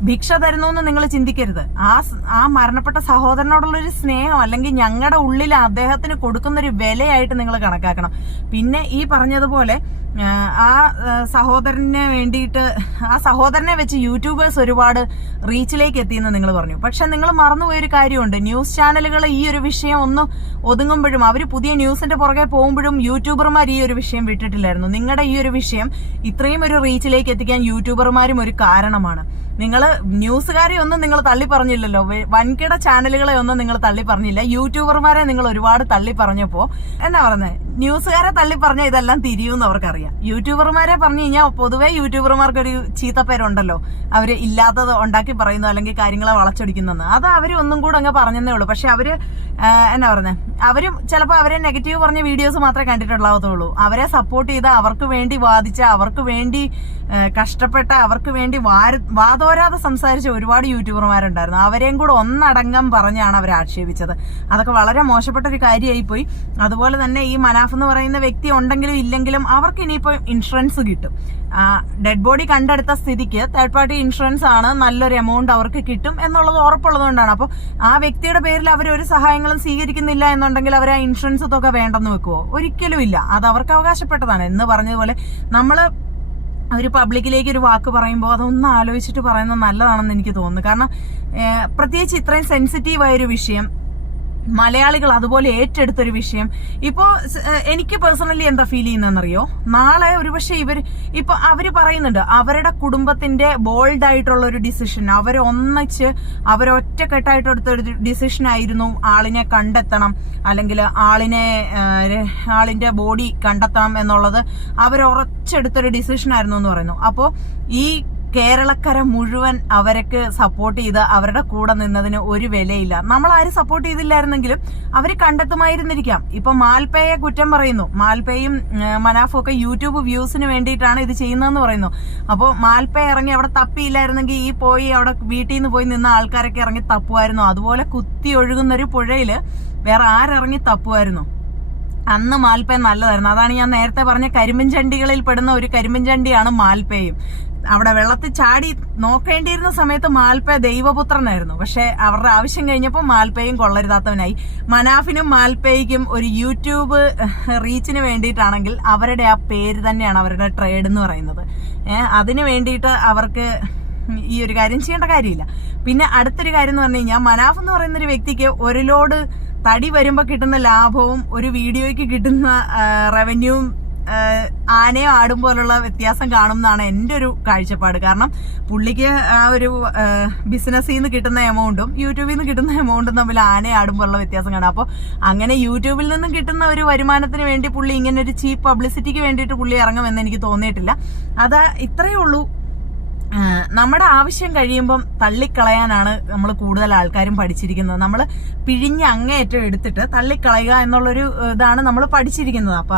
ഭിക്ഷ തരുന്നു എന്ന് നിങ്ങൾ ചിന്തിക്കരുത്. ആ ആ മരണപ്പെട്ട സഹോദരനോടുള്ള ഒരു സ്നേഹം അല്ലെങ്കിൽ ഞങ്ങളുടെ ഉള്ളിൽ അദ്ദേഹത്തിന് കൊടുക്കുന്ന ഒരു വിലയായിട്ട് നിങ്ങൾ കണക്കാക്കണം. പിന്നെ ഈ പറഞ്ഞതുപോലെ ആ, സഹോദരനെ വേണ്ടിയിട്ട് ആ സഹോദരനെ വെച്ച് യൂട്യൂബേഴ്സ് ഒരുപാട് റീച്ചിലേക്ക് എത്തിയെന്ന് നിങ്ങൾ പറഞ്ഞു. പക്ഷെ നിങ്ങൾ മറന്നുപോയൊരു കാര്യമുണ്ട്. ന്യൂസ് ചാനലുകൾ ഈ ഒരു വിഷയം ഒന്ന് ഒതുങ്ങുമ്പോഴും അവർ പുതിയ ന്യൂസിന്റെ പുറകെ പോകുമ്പോഴും യൂട്യൂബർമാർ ഈ ഒരു വിഷയം വിട്ടിട്ടില്ലായിരുന്നു. നിങ്ങളുടെ ഈ ഒരു വിഷയം ഇത്രയും ഒരു റീച്ചിലേക്ക് എത്തിക്കാൻ യൂട്യൂബർമാരും ഒരു കാരണമാണ്. നിങ്ങൾ ന്യൂസുകാരെ ഒന്നും നിങ്ങൾ തള്ളി പറഞ്ഞില്ലല്ലോ. വൻകിട ചാനലുകളെ ഒന്നും നിങ്ങൾ തള്ളി പറഞ്ഞില്ല. യൂട്യൂബർമാരെ നിങ്ങൾ ഒരുപാട് തള്ളി പറഞ്ഞപ്പോ എന്നാ പറഞ്ഞത് ന്യൂസുകാരെ തള്ളി പറഞ്ഞ ഇതെല്ലാം തിരിയുമെന്ന് അവർക്കറിയാം. യൂട്യൂബർമാരെ പറഞ്ഞു കഴിഞ്ഞാൽ പൊതുവെ യൂട്യൂബർമാർക്ക് ഒരു ചീത്തപ്പേരുണ്ടല്ലോ. അവർ ഇല്ലാത്തത് ഉണ്ടാക്കി പറയുന്നു അല്ലെങ്കിൽ കാര്യങ്ങളെ വളച്ചൊടിക്കുന്നെന്ന് അത് അവർ ഒന്നും കൂടെ അങ്ങ് പറഞ്ഞതേ ഉള്ളൂ. പക്ഷെ അവർ എന്നാ പറയുന്നത് അവരും ചിലപ്പോൾ അവരെ നെഗറ്റീവ് പറഞ്ഞ വീഡിയോസ് മാത്രമേ കണ്ടിട്ടുള്ളാവത്തുള്ളൂ. അവരെ സപ്പോർട്ട് ചെയ്ത് അവർക്ക് വേണ്ടി വാദിച്ച അവർക്ക് വേണ്ടി കഷ്ടപ്പെട്ട അവർക്ക് വേണ്ടി വാര- വാതോരാതെ സംസാരിച്ച ഒരുപാട് യൂട്യൂബർമാരുണ്ടായിരുന്നു. അവരെയും കൂടെ ഒന്നടങ്കം പറഞ്ഞാണ് അവർ ആക്ഷേപിച്ചത്. അതൊക്കെ വളരെ മോശപ്പെട്ട ഒരു കാര്യമായി പോയി അതുപോലെ തന്നെ ഈ മനാഫ് എന്ന് പറയുന്ന വ്യക്തി ഉണ്ടെങ്കിലും ഇല്ലെങ്കിലും അവർക്ക് ഇനിയിപ്പോൾ ഇൻഷുറൻസ് കിട്ടും. ഡെഡ് ബോഡി കണ്ടെടുത്ത സ്ഥിതിക്ക് തേർഡ് പാർട്ടി ഇൻഷുറൻസ് ആണ് നല്ലൊരു എമൗണ്ട് അവർക്ക് കിട്ടും എന്നുള്ളത് ഉറപ്പുള്ളതുകൊണ്ടാണ്. അപ്പോൾ ആ വ്യക്തിയുടെ പേരിൽ അവർ ഒരു സഹായങ്ങളും സ്വീകരിക്കുന്നില്ല എന്നുണ്ടെങ്കിൽ അവർ ആ ഇൻഷുറൻസ് തുക വേണ്ടെന്ന് വെക്കുവോ? ഒരിക്കലും ഇല്ല അത് അവർക്ക് അവകാശപ്പെട്ടതാണ്. എന്ന് പറഞ്ഞതുപോലെ നമ്മൾ ഒരു പബ്ലിക്കിലേക്ക് ഒരു വാക്ക് പറയുമ്പോൾ അതൊന്ന് ആലോചിച്ചിട്ട് പറയുന്നത് നല്ലതാണെന്ന് എനിക്ക് തോന്നുന്നു. കാരണം പ്രത്യേകിച്ച് ഇത്രയും സെൻസിറ്റീവായൊരു വിഷയം മലയാളികൾ അതുപോലെ ഏറ്റെടുത്തൊരു വിഷയം. ഇപ്പോ എനിക്ക് പേഴ്സണലി എന്താ ഫീൽ ചെയ്യുന്നതെന്നറിയോ? നാളെ ഒരുപക്ഷെ ഇവർ ഇപ്പൊ അവർ പറയുന്നുണ്ട് അവരുടെ കുടുംബത്തിന്റെ ബോൾഡ് ആയിട്ടുള്ള ഒരു ഡിസിഷൻ അവരൊന്നിച്ച് അവരൊറ്റ അവരൊറ്റക്കെട്ടായിട്ട് എടുത്ത ഒരു ഡിസിഷൻ ആയിരുന്നു ആളിനെ കണ്ടെത്തണം അല്ലെങ്കിൽ ആളിനെ ആളിന്റെ ബോഡി കണ്ടെത്തണം എന്നുള്ളത് അവരൊറച്ചെടുത്തൊരു ഡിസിഷൻ ആയിരുന്നു എന്ന് പറയുന്നു. അപ്പോ ഈ കേരളക്കര മുഴുവൻ അവർക്ക് സപ്പോർട്ട് ചെയ്ത് അവരുടെ കൂടെ നിന്നതിന് ഒരു വിലയില്ല. നമ്മൾ ആരും സപ്പോർട്ട് ചെയ്തില്ലായിരുന്നെങ്കിലും അവർ കണ്ടെത്തുമായിരുന്നിരിക്കാം. ഇപ്പൊ മാൽപേയെ കുറ്റം പറയുന്നു. മാൽപേയും മനാഫും ഒക്കെ യൂട്യൂബ് വ്യൂസിന് വേണ്ടിയിട്ടാണ് ഇത് ചെയ്യുന്നതെന്ന് പറയുന്നു. അപ്പോൾ മാൽപേ ഇറങ്ങി അവിടെ തപ്പിയില്ലായിരുന്നെങ്കിൽ ഈ പോയി അവിടെ വീട്ടിൽ നിന്ന് പോയി നിന്ന ആൾക്കാരൊക്കെ ഇറങ്ങി തപ്പുമായിരുന്നു. അതുപോലെ കുത്തി ഒഴുകുന്ന ഒരു പുഴയിൽ വേറെ ആരിറങ്ങി തപ്പുമായിരുന്നു. അന്ന് മാൽപേ നല്ലതായിരുന്നു. അതാണ് ഞാൻ നേരത്തെ പറഞ്ഞ കരിമ്പിൻ ചണ്ടികളിൽ പെടുന്ന ഒരു കരിമ്പിൻ ചണ്ടിയാണ് അവിടെ വെള്ളത്തിൽ ചാടി നോക്കേണ്ടിയിരുന്ന സമയത്ത് മാൽപ്പ ദൈവപുത്രനായിരുന്നു. പക്ഷെ അവരുടെ ആവശ്യം കഴിഞ്ഞപ്പോൾ മാൽപ്പയും കൊള്ളരുതാത്തവനായി. മനാഫിനും മാൽപ്പയ്ക്കും ഒരു യൂട്യൂബ് റീച്ചിന് വേണ്ടിയിട്ടാണെങ്കിൽ അവരുടെ ആ പേര് തന്നെയാണ് അവരുടെ ട്രേഡ് എന്ന് പറയുന്നത്. അതിന് വേണ്ടിയിട്ട് അവർക്ക് ഈ ഒരു കാര്യം ചെയ്യേണ്ട കാര്യമില്ല. പിന്നെ അടുത്തൊരു കാര്യം എന്ന് പറഞ്ഞു കഴിഞ്ഞാൽ മനാഫ് എന്ന് പറയുന്ന ഒരു വ്യക്തിക്ക് ഒരു ലോഡ് തടി വരുമ്പോൾ കിട്ടുന്ന ലാഭവും ഒരു വീഡിയോയ്ക്ക് കിട്ടുന്ന റവന്യൂവും ആനയോ ആടും പോലുള്ള വ്യത്യാസം കാണും എന്നാണ് എന്റെ ഒരു കാഴ്ചപ്പാട്. കാരണം പുള്ളിക്ക് ആ ഒരു ബിസിനസ്സിൽ നിന്ന് കിട്ടുന്ന എമൗണ്ടും യൂട്യൂബിൽ നിന്ന് കിട്ടുന്ന എമൗണ്ടും തമ്മിൽ ആനയും ആടും പോലുള്ള വ്യത്യാസം കാണാം. അപ്പോൾ അങ്ങനെ യൂട്യൂബിൽ നിന്നും കിട്ടുന്ന ഒരു വരുമാനത്തിന് വേണ്ടി പുള്ളി ഇങ്ങനെ ഒരു ചീപ്പ് പബ്ലിസിറ്റിക്ക് വേണ്ടിയിട്ട് പുള്ളി ഇറങ്ങുമെന്ന് എനിക്ക് തോന്നിയിട്ടില്ല. അത് ഇത്രയേ ഉള്ളൂ. നമ്മുടെ ആവശ്യം കഴിയുമ്പം തള്ളിക്കളയാനാണ് നമ്മൾ കൂടുതൽ ആൾക്കാരും പഠിച്ചിരിക്കുന്നത്. നമ്മൾ പിഴിഞ്ഞ് അങ്ങേയറ്റം എടുത്തിട്ട് തള്ളിക്കളയുക എന്നുള്ളൊരു ഇതാണ് നമ്മൾ പഠിച്ചിരിക്കുന്നത്. അപ്പൊ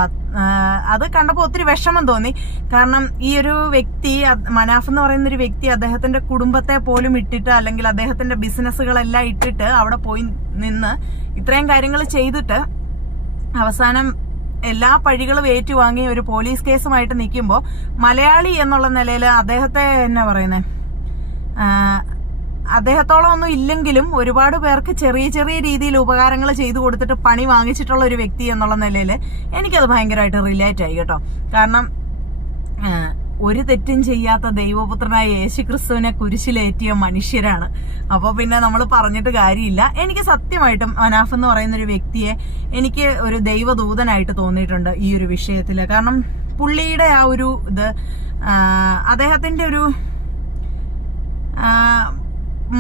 അത്, കണ്ടപ്പോൾ ഒത്തിരി വിഷമം തോന്നി. കാരണം ഈ ഒരു വ്യക്തി മനാഫ് എന്ന് പറയുന്ന ഒരു വ്യക്തി അദ്ദേഹത്തിന്റെ കുടുംബത്തെ പോലും ഇട്ടിട്ട് അല്ലെങ്കിൽ അദ്ദേഹത്തിന്റെ ബിസിനസ്സുകളെല്ലാം ഇട്ടിട്ട് അവിടെ പോയി നിന്ന് ഇത്രയും കാര്യങ്ങൾ ചെയ്തിട്ട് അവസാനം എല്ലാ പഴികളും ഏറ്റുവാങ്ങി ഒരു പോലീസ് കേസുമായിട്ട് നിൽക്കുമ്പോൾ മലയാളി എന്നുള്ള നിലയിൽ അദ്ദേഹത്തെ എന്നാ പറയുന്നത് അദ്ദേഹത്തോളം ഒന്നും ഇല്ലെങ്കിലും ഒരുപാട് പേർക്ക് ചെറിയ ചെറിയ രീതിയിൽ ഉപകാരങ്ങൾ ചെയ്തു കൊടുത്തിട്ട് പണി വാങ്ങിച്ചിട്ടുള്ള ഒരു വ്യക്തി എന്നുള്ള നിലയിൽ എനിക്കത് ഭയങ്കരമായിട്ട് റിലേറ്റ് ആയി കേട്ടോ. കാരണം ഒരു തെറ്റും ചെയ്യാത്ത ദൈവപുത്രനായ യേശു ക്രിസ്തുവിനെ കുരിശിലേറ്റിയ മനുഷ്യരാണ്. അപ്പോൾ പിന്നെ നമ്മൾ പറഞ്ഞിട്ട് കാര്യമില്ല. എനിക്ക് സത്യമായിട്ടും അനാഫ് എന്ന് പറയുന്ന ഒരു വ്യക്തിയെ എനിക്ക് ഒരു ദൈവദൂതനായിട്ട് തോന്നിയിട്ടുണ്ട് ഈ ഒരു വിഷയത്തിൽ കാരണം പുള്ളിയുടെ ആ ഒരു ഇത് അദ്ദേഹത്തിന്റെ ഒരു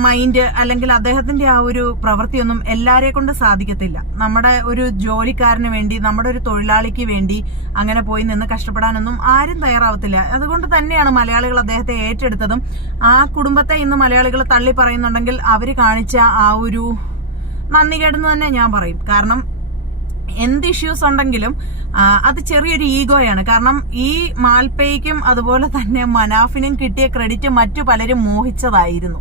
മൈൻഡ് അല്ലെങ്കിൽ അദ്ദേഹത്തിന്റെ ആ ഒരു പ്രവൃത്തിയൊന്നും എല്ലാരെ കൊണ്ട് സാധിക്കത്തില്ല. നമ്മുടെ ഒരു ജോലിക്കാരന് വേണ്ടി നമ്മുടെ ഒരു തൊഴിലാളിക്ക് വേണ്ടി അങ്ങനെ പോയി നിന്ന് കഷ്ടപ്പെടാനൊന്നും ആരും തയ്യാറാവത്തില്ല. അതുകൊണ്ട് തന്നെയാണ് മലയാളികൾ അദ്ദേഹത്തെ ഏറ്റെടുത്തതും. ആ കുടുംബത്തെ ഇന്ന് മലയാളികൾ തള്ളി പറയുന്നുണ്ടെങ്കിൽ അവർ കാണിച്ച ആ ഒരു നന്ദി കേടെന്ന് തന്നെ ഞാൻ പറയും. കാരണം എന്ത് ഇഷ്യൂസ് ഉണ്ടെങ്കിലും അത് ചെറിയൊരു ഈഗോയാണ്. കാരണം ഈ മാൽപ്പയ്ക്കും അതുപോലെ തന്നെ മനാഫിനും കിട്ടിയ ക്രെഡിറ്റ് മറ്റു പലരും മോഹിച്ചതായിരുന്നു.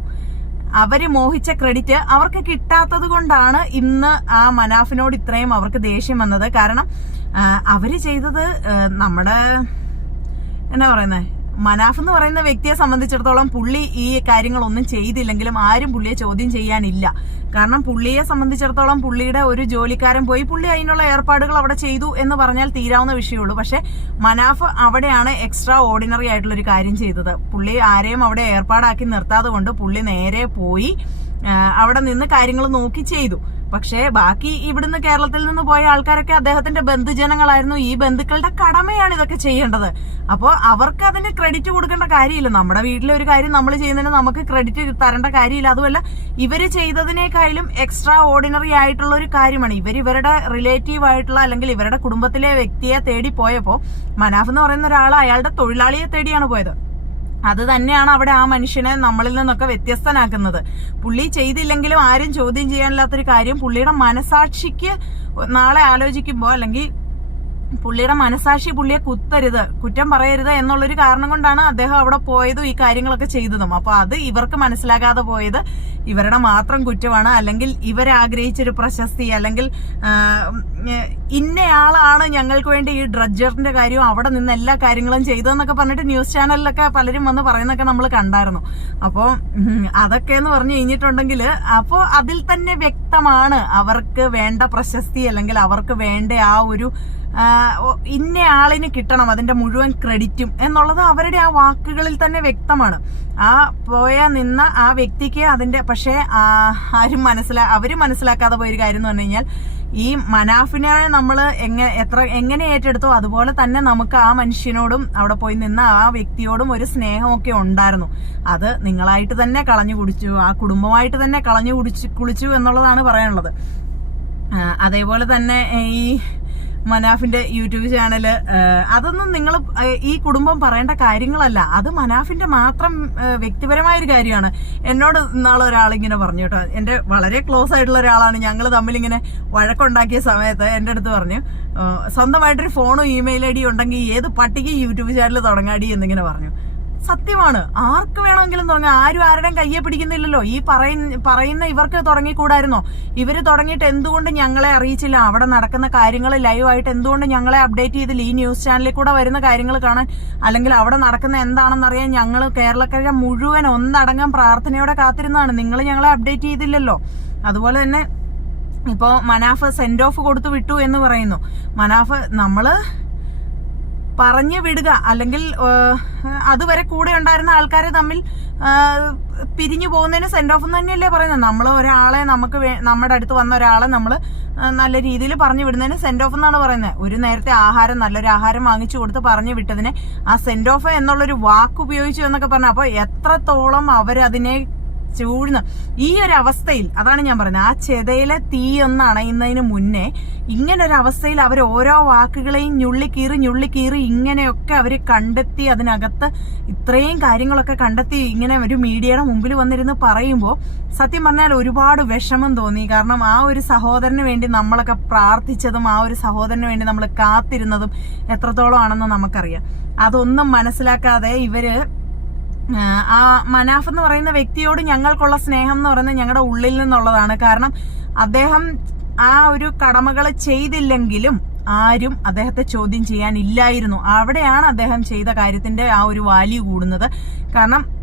അവർ മോഹിച്ച ക്രെഡിറ്റ് അവർക്ക് കിട്ടാത്തത് കൊണ്ടാണ് ഇന്ന് ആ മനാഫിനോട് ഇത്രയും അവർക്ക് ദേഷ്യം വന്നത്. കാരണം അവർ ചെയ്തത് നമ്മുടെ എന്നാ പറയുന്നത് മനാഫ് എന്ന് പറയുന്ന വ്യക്തിയെ സംബന്ധിച്ചിടത്തോളം പുള്ളി ഈ കാര്യങ്ങളൊന്നും ചെയ്തില്ലെങ്കിലും ആരും പുള്ളിയെ ചോദ്യം ചെയ്യാനില്ല. കാരണം പുള്ളിയെ സംബന്ധിച്ചിടത്തോളം പുള്ളിയുടെ ഒരു ജോലിക്കാരൻ പോയി പുള്ളി അതിനുള്ള ഏർപ്പാടുകൾ അവിടെ ചെയ്തു എന്ന് പറഞ്ഞാൽ തീരാവുന്ന വിഷയമുള്ളൂ. പക്ഷെ മനാഫ് അവിടെയാണ് എക്സ്ട്രാ ഓർഡിനറി ആയിട്ടുള്ള ഒരു കാര്യം ചെയ്തത്. പുള്ളി ആരെയും അവിടെ ഏർപ്പാടാക്കി നിർത്താതെ കൊണ്ട് പുള്ളി നേരെ പോയി അവിടെ നിന്ന് കാര്യങ്ങൾ നോക്കി ചെയ്തു. പക്ഷേ ബാക്കി ഇവിടുന്ന് കേരളത്തിൽ നിന്ന് പോയ ആൾക്കാരൊക്കെ അദ്ദേഹത്തിന്റെ ബന്ധുജനങ്ങളായിരുന്നു. ഈ ബന്ധുക്കളുടെ കടമയാണ് ഇതൊക്കെ ചെയ്യേണ്ടത്. അപ്പോൾ അവർക്ക് അതിന് ക്രെഡിറ്റ് കൊടുക്കേണ്ട കാര്യമില്ല. നമ്മുടെ വീട്ടിലെ ഒരു കാര്യം നമ്മൾ ചെയ്യുന്നതിന് നമുക്ക് ക്രെഡിറ്റ് തരേണ്ട കാര്യമില്ല. അതുമല്ല ഇവർ ചെയ്തതിനേക്കാളും എക്സ്ട്രാ ഓർഡിനറി ആയിട്ടുള്ള ഒരു കാര്യമാണ്. ഇവർ ഇവരുടെ റിലേറ്റീവ് ആയിട്ടുള്ള അല്ലെങ്കിൽ ഇവരുടെ കുടുംബത്തിലെ വ്യക്തിയെ തേടി പോയപ്പോൾ മനാഫ് എന്ന് പറയുന്ന ഒരാൾ അയാളുടെ തൊഴിലാളിയെ തേടിയാണ് പോയത്. അത് തന്നെയാണ് അവിടെ ആ മനുഷ്യനെ നമ്മളിൽ നിന്നൊക്കെ വ്യത്യസ്തനാക്കുന്നത്. പുള്ളി ചെയ്തില്ലെങ്കിലും ആരും ചോദ്യം ചെയ്യാനില്ലാത്തൊരു കാര്യം പുള്ളിയുടെ മനസാക്ഷിക്ക് നാളെ ആലോചിക്കുമ്പോൾ അല്ലെങ്കിൽ പുള്ളിയുടെ മനസാക്ഷി പുള്ളിയെ കുത്തരുത് കുറ്റം പറയരുത് എന്നുള്ളൊരു കാരണം കൊണ്ടാണ് അദ്ദേഹം അവിടെ പോയതും ഈ കാര്യങ്ങളൊക്കെ ചെയ്തതും. അപ്പൊ അത് ഇവർക്ക് മനസ്സിലാകാതെ പോയത് ഇവരുടെ മാത്രം കുറ്റമാണ്. അല്ലെങ്കിൽ ഇവരാഗ്രഹിച്ചൊരു പ്രശസ്തി അല്ലെങ്കിൽ ഇന്നയാളാണ് ഞങ്ങൾക്ക് വേണ്ടി ഈ ഡ്രഡ്ജറിന്റെ കാര്യവും അവിടെ നിന്ന് എല്ലാ കാര്യങ്ങളും ചെയ്തതെന്നൊക്കെ പറഞ്ഞിട്ട് ന്യൂസ് ചാനലിലൊക്കെ പലരും വന്ന് പറയുന്നൊക്കെ നമ്മൾ കണ്ടായിരുന്നു. അപ്പോൾ അതൊക്കെ എന്ന് പറഞ്ഞു കഴിഞ്ഞിട്ടുണ്ടെങ്കിൽ അപ്പോൾ അതിൽ തന്നെ വ്യക്തമാണ് അവർക്ക് വേണ്ട പ്രശസ്തി അല്ലെങ്കിൽ അവർക്ക് വേണ്ട ആ ഒരു ഇന്ന ആളിന് കിട്ടണം അതിന്റെ മുഴുവൻ ക്രെഡിറ്റും എന്നുള്ളത് അവരുടെ ആ വാക്കുകളിൽ തന്നെ വ്യക്തമാണ്. ആ പോയ നിന്ന ആ വ്യക്തിക്ക് അതിന്റെ പക്ഷേ ആരും മനസ്സിലാ അവർ മനസ്സിലാക്കാതെ പോയൊരു കാര്യം എന്ന് പറഞ്ഞു കഴിഞ്ഞാൽ ഈ മനാഫിനെ നമ്മൾ എങ്ങനെ എത്ര എങ്ങനെ ഏറ്റെടുത്തോ അതുപോലെ തന്നെ നമുക്ക് ആ മനുഷ്യനോടും അവിടെ പോയി നിന്ന ആ വ്യക്തിയോടും ഒരു സ്നേഹമൊക്കെ ഉണ്ടായിരുന്നു. അത് നിങ്ങളായിട്ട് തന്നെ കളഞ്ഞു കുടിച്ചു ആ കുടുംബമായിട്ട് തന്നെ കളഞ്ഞു കുടിച്ചു കുളിച്ചു എന്നുള്ളതാണ് പറയാനുള്ളത്. അതേപോലെ തന്നെ ഈ മനാഫിന്റെ യൂട്യൂബ് ചാനൽ അതൊന്നും നിങ്ങൾ ഈ കുടുംബം പറയേണ്ട കാര്യങ്ങളല്ല. അത് മനാഫിന്റെ മാത്രം വ്യക്തിപരമായ ഒരു കാര്യമാണ്. എന്നോട് ഇന്നാളെ ഒരാളിങ്ങനെ പറഞ്ഞു കേട്ടോ. എന്റെ വളരെ ക്ലോസ് ആയിട്ടുള്ള ഒരാളാണ്. ഞങ്ങൾ തമ്മിൽ ഇങ്ങനെ വഴക്കുണ്ടാക്കിയ സമയത്ത് എന്റെ അടുത്ത് പറഞ്ഞു സ്വന്തമായിട്ടൊരു ഫോണും ഇമെയിൽ ഐ ഡി ഉണ്ടെങ്കിൽ ഏത് പട്ടിക്ക് യൂട്യൂബ് ചാനൽ തുടങ്ങാടി എന്നിങ്ങനെ പറഞ്ഞു. സത്യമാണ്. ആർക്ക് വേണമെങ്കിലും തുടങ്ങാം. ആരും ആരുടെയും കയ്യെ പിടിക്കുന്നില്ലല്ലോ. ഈ പറയുന്ന ഇവർക്ക് തുടങ്ങിക്കൂടായിരുന്നോ? ഇവർ തുടങ്ങിയിട്ട് എന്തുകൊണ്ട് ഞങ്ങളെ അറിയിച്ചില്ല? അവിടെ നടക്കുന്ന കാര്യങ്ങൾ ലൈവായിട്ട് എന്തുകൊണ്ട് ഞങ്ങളെ അപ്ഡേറ്റ് ചെയ്തില്ല? ഈ ന്യൂസ് ചാനലിൽ കൂടെ വരുന്ന കാര്യങ്ങൾ കാണാൻ അല്ലെങ്കിൽ അവിടെ നടക്കുന്ന എന്താണെന്ന് അറിയാൻ ഞങ്ങൾ കേരളക്കര മുഴുവൻ ഒന്നടങ്കം പ്രാർത്ഥനയോടെ കാത്തിരുന്നതാണ്. നിങ്ങൾ ഞങ്ങളെ അപ്ഡേറ്റ് ചെയ്തില്ലല്ലോ. അതുപോലെ തന്നെ ഇപ്പോ മനാഫ് സെൻഡ് ഓഫ് കൊടുത്തു വിട്ടു എന്ന് പറയുന്നു. മനാഫ് നമ്മൾ പറഞ്ഞു വിടുക. അല്ലെങ്കിൽ അതുവരെ കൂടെ ഉണ്ടായിരുന്ന ആൾക്കാരെ തമ്മിൽ പിരിഞ്ഞു പോകുന്നതിന് സെൻഡ് ഓഫ് എന്ന് തന്നെയല്ലേ പറയുന്നത്. നമ്മൾ ഒരാളെ നമുക്ക് നമ്മുടെ അടുത്ത് വന്ന ഒരാളെ നമ്മൾ നല്ല രീതിയിൽ പറഞ്ഞു വിടുന്നതിന് സെൻഡ് ഓഫ് എന്നാണ് പറയുന്നത്. ഒരു നേരത്തെ ആഹാരം നല്ലൊരു ആഹാരം വാങ്ങിച്ചു കൊടുത്ത് പറഞ്ഞു വിട്ടതിന് ആ സെൻഡ് ഓഫ് എന്നുള്ളൊരു വാക്ക് ഉപയോഗിച്ചു എന്നൊക്കെ പറഞ്ഞു അപ്പോൾ എത്രത്തോളം അവരതിനെ ചൂഴ്ന്ന് ഈ ഒരു അവസ്ഥയിൽ അതാണ് ഞാൻ പറയുന്നത് ആ ചെതയിലെ തീ ഒന്ന് അണയുന്നതിന് മുന്നേ ഇങ്ങനെ ഒരു അവസ്ഥയിൽ അവർ ഓരോ വാക്കുകളെയും ഞുള്ളിക്കീറി ഞുള്ളിക്കീറി ഇങ്ങനെയൊക്കെ അവർ കണ്ടെത്തി അതിനകത്ത് ഇത്രയും കാര്യങ്ങളൊക്കെ കണ്ടെത്തി ഇങ്ങനെ ഒരു മീഡിയയുടെ മുമ്പിൽ വന്നിരുന്ന് പറയുമ്പോൾ സത്യം പറഞ്ഞാൽ ഒരുപാട് വിഷമം തോന്നി. കാരണം ആ ഒരു സഹോദരന് വേണ്ടി നമ്മളൊക്കെ പ്രാർത്ഥിച്ചതും ആ ഒരു സഹോദരന് വേണ്ടി നമ്മൾ കാത്തിരുന്നതും എത്രത്തോളം ആണെന്ന് നമുക്കറിയാം. അതൊന്നും മനസ്സിലാക്കാതെ ഇവർ ആ മനാഫ് എന്ന് പറയുന്ന വ്യക്തിയോട് ഞങ്ങൾക്കുള്ള സ്നേഹം എന്ന് പറയുന്നത് ഞങ്ങളുടെ ഉള്ളിൽ നിന്നുള്ളതാണ്. കാരണം അദ്ദേഹം ആ ഒരു കടമകൾ ചെയ്തില്ലെങ്കിലും ആരും അദ്ദേഹത്തെ ചോദ്യം ചെയ്യാനില്ലായിരുന്നു. അവിടെയാണ് അദ്ദേഹം ചെയ്ത കാര്യത്തിന്റെ ആ ഒരു വാല്യൂ കൂടുന്നത്. കാരണം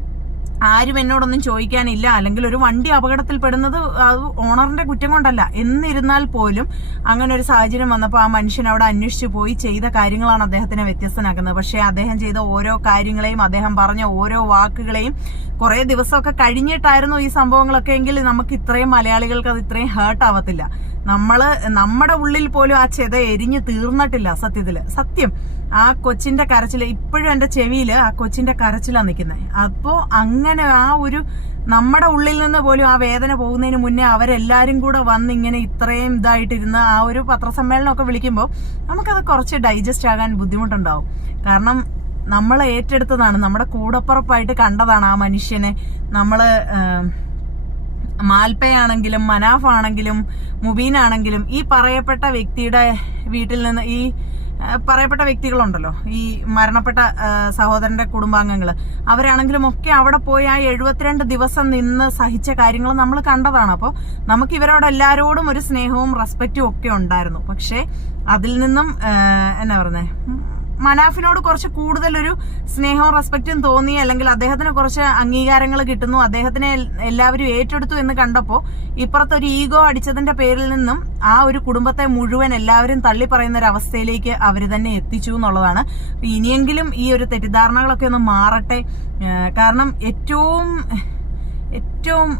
ആരും എന്നോടൊന്നും ചോദിക്കാനില്ല. അല്ലെങ്കിൽ ഒരു വണ്ടി അപകടത്തിൽ അപകടത്തിൽപ്പെടുന്നത് അത് ഓണറിന്റെ കുറ്റം കൊണ്ടല്ല. എന്നിരുന്നാൽ പോലും അങ്ങനെ ഒരു സാഹചര്യം വന്നപ്പോൾ ആ മനുഷ്യൻ അവിടെ അന്വേഷിച്ചു പോയി ചെയ്ത കാര്യങ്ങളാണ് അദ്ദേഹത്തിനെ വ്യത്യസ്തനാക്കുന്നത്. പക്ഷേ അദ്ദേഹം ചെയ്ത ഓരോ കാര്യങ്ങളെയും അദ്ദേഹം പറഞ്ഞ ഓരോ വാക്കുകളെയും കുറെ ദിവസമൊക്കെ കഴിഞ്ഞിട്ടായിരുന്നു ഈ സംഭവങ്ങളൊക്കെ എങ്കിൽ നമുക്ക് ഇത്രയും മലയാളികൾക്ക് അത് ഇത്രയും ഹേർട്ട് ആവത്തില്ല. നമ്മൾ നമ്മുടെ ഉള്ളിൽ പോലും ആ ചെത എരിഞ്ഞു തീർന്നിട്ടില്ല സത്യത്തിൽ. സത്യം. ആ കൊച്ചിന്റെ കരച്ചിൽ ഇപ്പോഴും എന്റെ ചെവിയിൽ ആ കൊച്ചിന്റെ കരച്ചിലാണ് നിൽക്കുന്നത് അപ്പോ അങ്ങനെ ആ ഒരു നമ്മുടെ ഉള്ളിൽ നിന്ന് പോലും ആ വേദന പോകുന്നതിന് മുന്നേ അവരെല്ലാരും കൂടെ വന്ന് ഇങ്ങനെ ഇത്രയും ഇതായിട്ടിരുന്ന് ആ ഒരു പത്രസമ്മേളനം ഒക്കെ വിളിക്കുമ്പോൾ നമുക്കത് കുറച്ച് ഡൈജസ്റ്റ് ആകാൻ ബുദ്ധിമുട്ടുണ്ടാവും. കാരണം നമ്മൾ ഏറ്റെടുത്തതാണ് നമ്മുടെ കൂടപ്പുറപ്പായിട്ട് കണ്ടതാണ് ആ മനുഷ്യനെ. നമ്മൾ മനാഫ് ആണെങ്കിലും മുബീൻ ആണെങ്കിലും ഈ പറയപ്പെട്ട വ്യക്തിയുടെ വീട്ടിൽ നിന്ന് ഈ പറയപ്പെട്ട വ്യക്തികളുണ്ടല്ലോ ഈ മരണപ്പെട്ട സഹോദരന്റെ കുടുംബാംഗങ്ങൾ അവരാണെങ്കിലും ഒക്കെ അവിടെ പോയി ആ എഴുപത്തിരണ്ട് ദിവസം നിന്ന് സഹിച്ച കാര്യങ്ങൾ നമ്മൾ കണ്ടതാണ്. അപ്പോൾ നമുക്ക് ഇവരോട് എല്ലാവരോടും ഒരു സ്നേഹവും റെസ്പെക്റ്റും ഒക്കെ ഉണ്ടായിരുന്നു. പക്ഷേ അതിൽ നിന്നും എന്നാ പറയുന്നത് മനാഫിനോട് കുറച്ച് കൂടുതലൊരു സ്നേഹവും റെസ്പെക്റ്റും തോന്നി അല്ലെങ്കിൽ അദ്ദേഹത്തിന് കുറച്ച് അംഗീകാരങ്ങൾ കിട്ടുന്നു അദ്ദേഹത്തിനെ എല്ലാവരും ഏറ്റെടുത്തു എന്ന് കണ്ടപ്പോൾ ഇപ്പുറത്തെ ഒരു ഈഗോ അടിച്ചതിന്റെ പേരിൽ നിന്നും ആ ഒരു കുടുംബത്തെ മുഴുവൻ എല്ലാവരും തള്ളി പറയുന്ന ഒരു അവസ്ഥയിലേക്ക് അവർ തന്നെ എത്തിച്ചു എന്നുള്ളതാണ്. ഇനിയെങ്കിലും ഈ ഒരു തെറ്റിദ്ധാരണകളൊക്കെ ഒന്ന് മാറട്ടെ. കാരണം ഏറ്റവും ഏറ്റവും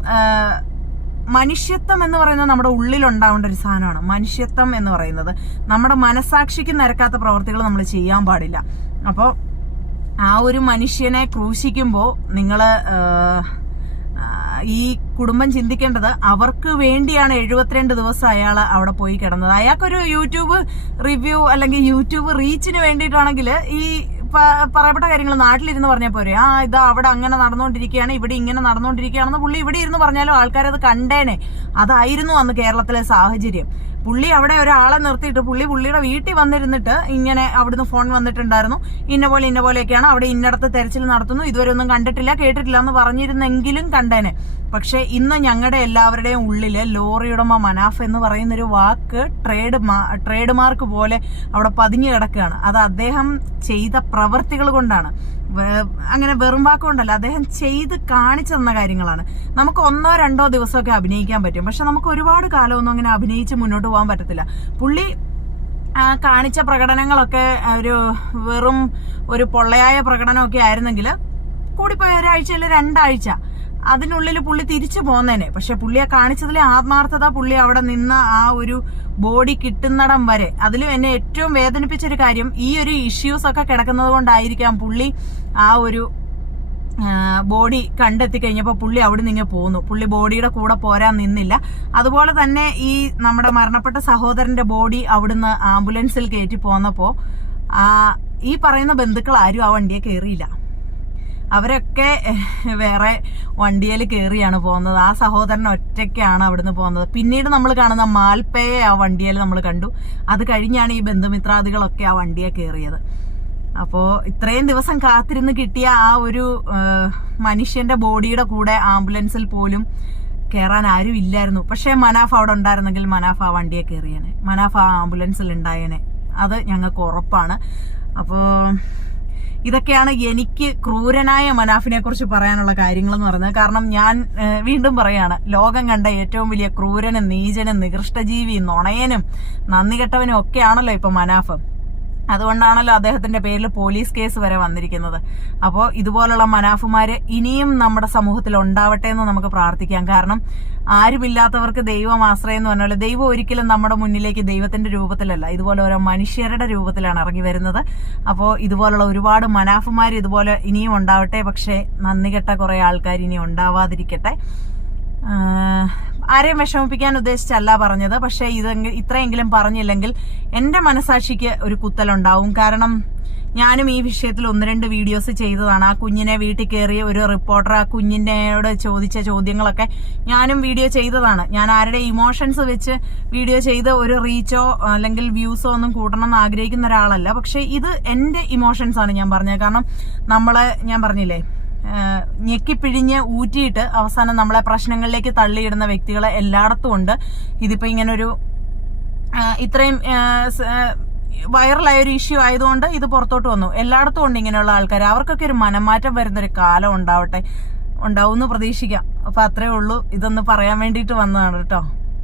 മനുഷ്യത്വം എന്ന് പറയുന്നത് നമ്മുടെ ഉള്ളിൽ ഉണ്ടാവേണ്ട ഒരു സാധനമാണ്. മനുഷ്യത്വം എന്ന് പറയുന്നത്. നമ്മുടെ മനസാക്ഷിക്ക് നിരക്കാത്ത പ്രവർത്തികൾ നമ്മൾ ചെയ്യാൻ പാടില്ല. അപ്പോൾ ആ ഒരു മനുഷ്യനെ ക്രൂശിക്കുമ്പോൾ നിങ്ങൾ ഈ കുടുംബം ചിന്തിക്കേണ്ടത് അവർക്ക് വേണ്ടിയാണ് എഴുപത്തിരണ്ട് ദിവസം അയാൾ അവിടെ പോയി കിടന്നത്. അയാൾക്കൊരു യൂട്യൂബ് റിവ്യൂ അല്ലെങ്കിൽ യൂട്യൂബ് റീച്ചിന് വേണ്ടിയിട്ടാണെങ്കിൽ ഈ പറയപ്പെട്ട കാര്യങ്ങൾ നാട്ടിലിരുന്ന് പറഞ്ഞാൽ പോരെ. ആ ഇത് അവിടെ അങ്ങനെ നടന്നുകൊണ്ടിരിക്കുകയാണ് ഇവിടെ ഇങ്ങനെ നടന്നുകൊണ്ടിരിക്കുകയാണെന്ന് പുള്ളി ഇവിടെ ഇരുന്ന് പറഞ്ഞാലും ആൾക്കാരത് കണ്ടേനെ. അതായിരുന്നു അന്ന് കേരളത്തിലെ സാഹചര്യം. പുള്ളി അവിടെ ഒരാളെ നിർത്തിയിട്ട് പുള്ളി പുള്ളിയുടെ വീട്ടിൽ വന്നിരുന്നിട്ട് ഇങ്ങനെ അവിടുന്ന് ഫോൺ വന്നിട്ടുണ്ടായിരുന്നു. ഇന്ന പോലെ ഇന്ന പോലെയൊക്കെയാണ് അവിടെ ഇന്നടത്ത് തെരച്ചിൽ നടത്തുന്നു. ഇതുവരെ ഒന്നും കണ്ടിട്ടില്ല കേട്ടിട്ടില്ല എന്ന് പറഞ്ഞിരുന്നെങ്കിലും കണ്ടേനെ. പക്ഷെ ഇന്ന് ഞങ്ങളുടെ എല്ലാവരുടെയും ഉള്ളിൽ ലോറിയുടമ മനാഫ് എന്ന് പറയുന്നൊരു വാക്ക് ട്രേഡ് ട്രേഡ് മാർക്ക് പോലെ അവിടെ പതിഞ്ഞു കിടക്കുകയാണ്. അത് അദ്ദേഹം ചെയ്ത പ്രവർത്തികൾ കൊണ്ടാണ്. അങ്ങനെ വെറും വാക്കുകൊണ്ടല്ല അദ്ദേഹം ചെയ്ത് കാണിച്ചു തന്ന കാര്യങ്ങളാണ്. നമുക്ക് ഒന്നോ രണ്ടോ ദിവസമൊക്കെ അഭിനയിക്കാൻ പറ്റും. പക്ഷെ നമുക്ക് ഒരുപാട് കാലമൊന്നും അങ്ങനെ അഭിനയിച്ച് മുന്നോട്ട് പോകാൻ പറ്റത്തില്ല. പുള്ളി കാണിച്ച പ്രകടനങ്ങളൊക്കെ ഒരു വെറും ഒരു പൊള്ളയായ പ്രകടനമൊക്കെ ആയിരുന്നെങ്കിൽ കൂടിപ്പോയ ഒരാഴ്ചയിൽ രണ്ടാഴ്ച അതിനുള്ളിൽ പുള്ളി തിരിച്ചു പോന്നേനെ. പക്ഷെ പുള്ളിയെ കാണിച്ചതിലെ ആത്മാർത്ഥത പുള്ളി അവിടെ നിന്ന് ആ ഒരു ബോഡി കിട്ടുന്നിടം വരെ. അതിലും എന്നെ ഏറ്റവും വേദനിപ്പിച്ച ഒരു കാര്യം ഈ ഒരു ഇഷ്യൂസ് ഒക്കെ കിടക്കുന്നത് കൊണ്ടായിരിക്കാം പുള്ളി ആ ഒരു ബോഡി കണ്ടെത്തി കഴിഞ്ഞപ്പോൾ പുള്ളി അവിടെ നിന്ന് പോന്നു. പുള്ളി ബോഡിയുടെ കൂടെ പോരാൻ നിന്നില്ല. അതുപോലെ തന്നെ ഈ നമ്മുടെ മരണപ്പെട്ട സഹോദരന്റെ ബോഡി അവിടുന്ന് ആംബുലൻസിൽ കയറ്റി ആ ഈ പറയുന്ന ബന്ധുക്കൾ ആരും ആ വണ്ടിയെ കയറിയില്ല. അവരൊക്കെ വേറെ വണ്ടിയിൽ കയറിയാണ് പോകുന്നത്. ആ സഹോദരൻ ഒറ്റയ്ക്കാണ് അവിടുന്ന് പോകുന്നത്. പിന്നീട് നമ്മൾ കാണുന്ന മാൽപ്പയെ ആ വണ്ടിയിൽ നമ്മൾ കണ്ടു. അത് കഴിഞ്ഞാണ് ഈ ബന്ധുമിത്രാദികളൊക്കെ ആ വണ്ടിയെ കയറിയത് അപ്പോൾ ഇത്രയും ദിവസം കാത്തിരുന്ന് കിട്ടിയ ആ ഒരു മനുഷ്യന്റെ ബോഡിയുടെ കൂടെ ആംബുലൻസിൽ പോലും കയറാൻ ആരും ഇല്ലായിരുന്നു. പക്ഷേ മനാഫ അവിടെ ഉണ്ടായിരുന്നെങ്കിൽ മനാഫ ആ വണ്ടിയെ കയറിയേനെ മനാഫ് ആ ആംബുലൻസിൽ ഉണ്ടായേനെ. അത് ഞങ്ങൾക്ക് ഉറപ്പാണ്. അപ്പോൾ ഇതൊക്കെയാണ് എനിക്ക് ക്രൂരനായ മനാഫിനെ കുറിച്ച് പറയാനുള്ള കാര്യങ്ങൾ എന്ന് പറയുന്നത്. കാരണം ഞാൻ വീണ്ടും പറയാണ് ലോകം കണ്ട ഏറ്റവും വലിയ ക്രൂരനും നീചനും നികൃഷ്ടജീവിയും നുണയനും നന്ദി കെട്ടവനും ഒക്കെയാണല്ലോ ഇപ്പൊ മനാഫ്. അതുകൊണ്ടാണല്ലോ അദ്ദേഹത്തിന്റെ പേരിൽ പോലീസ് കേസ് വരെ വന്നിരിക്കുന്നത്. അപ്പോൾ ഇതുപോലുള്ള മനാഫുമാര് ഇനിയും നമ്മുടെ സമൂഹത്തിൽ ഉണ്ടാവട്ടെ എന്ന് നമുക്ക് പ്രാർത്ഥിക്കാം. കാരണം ആരുമില്ലാത്തവർക്ക് ദൈവം ആശ്രയം എന്ന് പറഞ്ഞാൽ ദൈവം ഒരിക്കലും നമ്മുടെ മുന്നിലേക്ക് ദൈവത്തിന്റെ രൂപത്തിലല്ല. ഇതുപോലെ ഓരോ മനുഷ്യരുടെ രൂപത്തിലാണ് ഇറങ്ങി വരുന്നത്. അപ്പോൾ ഇതുപോലുള്ള ഒരുപാട് മനാഫുമാർ ഇതുപോലെ ഇനിയും ഉണ്ടാവട്ടെ. പക്ഷേ നന്ദി കെട്ട കുറെ ആൾക്കാർ ഇനി ഉണ്ടാവാതിരിക്കട്ടെ. ആരെയും വിഷമിപ്പിക്കാൻ ഉദ്ദേശിച്ചല്ല പറഞ്ഞത്. പക്ഷെ ഇതെങ്കിൽ ഇത്രയെങ്കിലും പറഞ്ഞില്ലെങ്കിൽ എന്റെ മനസാക്ഷിക്ക് ഒരു കുത്തലുണ്ടാവും. കാരണം ഞാനും ഈ വിഷയത്തിൽ ഒന്ന് രണ്ട് വീഡിയോസ് ചെയ്തതാണ്. ആ കുഞ്ഞിനെ വീട്ടിൽ കയറി ഒരു റിപ്പോർട്ടർ ആ കുഞ്ഞിനോട് ചോദിച്ച ചോദ്യങ്ങളൊക്കെ ഞാനും വീഡിയോ ചെയ്തതാണ്. ഞാൻ ആരുടെ ഇമോഷൻസ് വെച്ച് വീഡിയോ ചെയ്ത് ഒരു റീച്ചോ അല്ലെങ്കിൽ വ്യൂസോ ഒന്നും കൂട്ടണം എന്ന് ആഗ്രഹിക്കുന്ന ഒരാളല്ല. പക്ഷെ ഇത് എന്റെ ഇമോഷൻസ് ആണ് ഞാൻ പറഞ്ഞത്. കാരണം നമ്മളെ ഞാൻ പറഞ്ഞില്ലേ ഞെക്കിപ്പിഴിഞ്ഞ് ഊറ്റിയിട്ട് അവസാനം നമ്മളെ പ്രശ്നങ്ങളിലേക്ക് തള്ളിയിടുന്ന വ്യക്തികളെ എല്ലായിടത്തും ഉണ്ട്. ഇതിപ്പോ ഇങ്ങനൊരു ഇത്രയും വൈറലായ ഒരു ഇഷ്യൂ ആയതുകൊണ്ട് ഇത് പുറത്തോട്ട് വന്നു. എല്ലായിടത്തും ഉണ്ട് ഇങ്ങനെയുള്ള ആൾക്കാർ അവർക്കൊക്കെ ഒരു മനംമാറ്റം വരുന്ന ഒരു കാലം ഉണ്ടാവട്ടെ. ഉണ്ടാവും എന്ന് പ്രതീക്ഷിക്കാം. അപ്പൊ അത്രേ ഉള്ളൂ. ഇതൊന്ന് പറയാൻ വേണ്ടിയിട്ട് വന്നതാണ് കേട്ടോ.